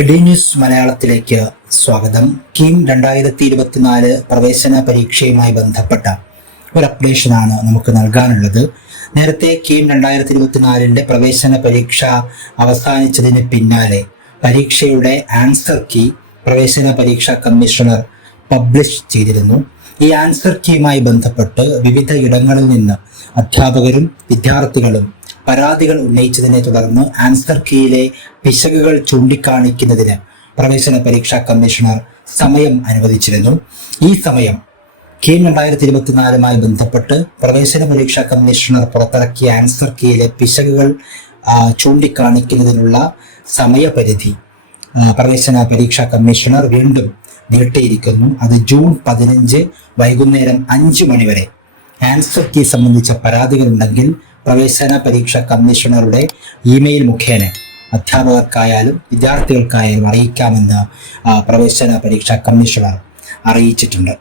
AD news മലയാളത്തിലേക്ക് സ്വാഗതം. കീം 2024 പ്രവേശന പരീക്ഷയുമായി ബന്ധപ്പെട്ട ഒരു അപ്ഡേഷനാണ് നമുക്ക് നൽകാനുള്ളത്. നേരത്തെ കീം 2024 പ്രവേശന പരീക്ഷ അവസാനിച്ചതിന് പിന്നാലെ പരീക്ഷയുടെ ആൻസർ കീ പ്രവേശന പരീക്ഷാ കമ്മീഷണർ പബ്ലിഷ് ചെയ്തിരുന്നു. ഈ ആൻസർ കീയുമായി ബന്ധപ്പെട്ട് വിവിധ ഇടങ്ങളിൽ നിന്ന് അധ്യാപകരും വിദ്യാർത്ഥികളും പരാതികൾ ഉന്നയിച്ചതിനെ തുടർന്ന് ആൻസർ കീയിലെ പിശകുകൾ ചൂണ്ടിക്കാണിക്കുന്നതിന് പ്രവേശന പരീക്ഷാ കമ്മീഷണർ സമയം അനുവദിച്ചിരുന്നു. ഈ സമയം കീം 2024 ബന്ധപ്പെട്ട് പ്രവേശന പരീക്ഷാ കമ്മീഷണർ പുറത്തിറക്കിയ ആൻസർ കീയിലെ പിശകുകൾ ചൂണ്ടിക്കാണിക്കുന്നതിനുള്ള സമയപരിധി പ്രവേശന പരീക്ഷാ കമ്മീഷണർ വീണ്ടും നീട്ടിയിരിക്കുന്നു. അത് ജൂൺ 15 വൈകുന്നേരം 5 മണി വരെ ആൻസർ കീ സംബന്ധിച്ച പരാതികളുണ്ടെങ്കിൽ പ്രവേശന പരീക്ഷാ കമ്മീഷണറുടെ ഇമെയിൽ മുഖേന അധ്യാപകർക്കായാലും വിദ്യാർത്ഥികൾക്കായാലും അറിയിക്കാമെന്ന് പ്രവേശന പരീക്ഷാ കമ്മീഷണർ അറിയിച്ചിട്ടുണ്ട്.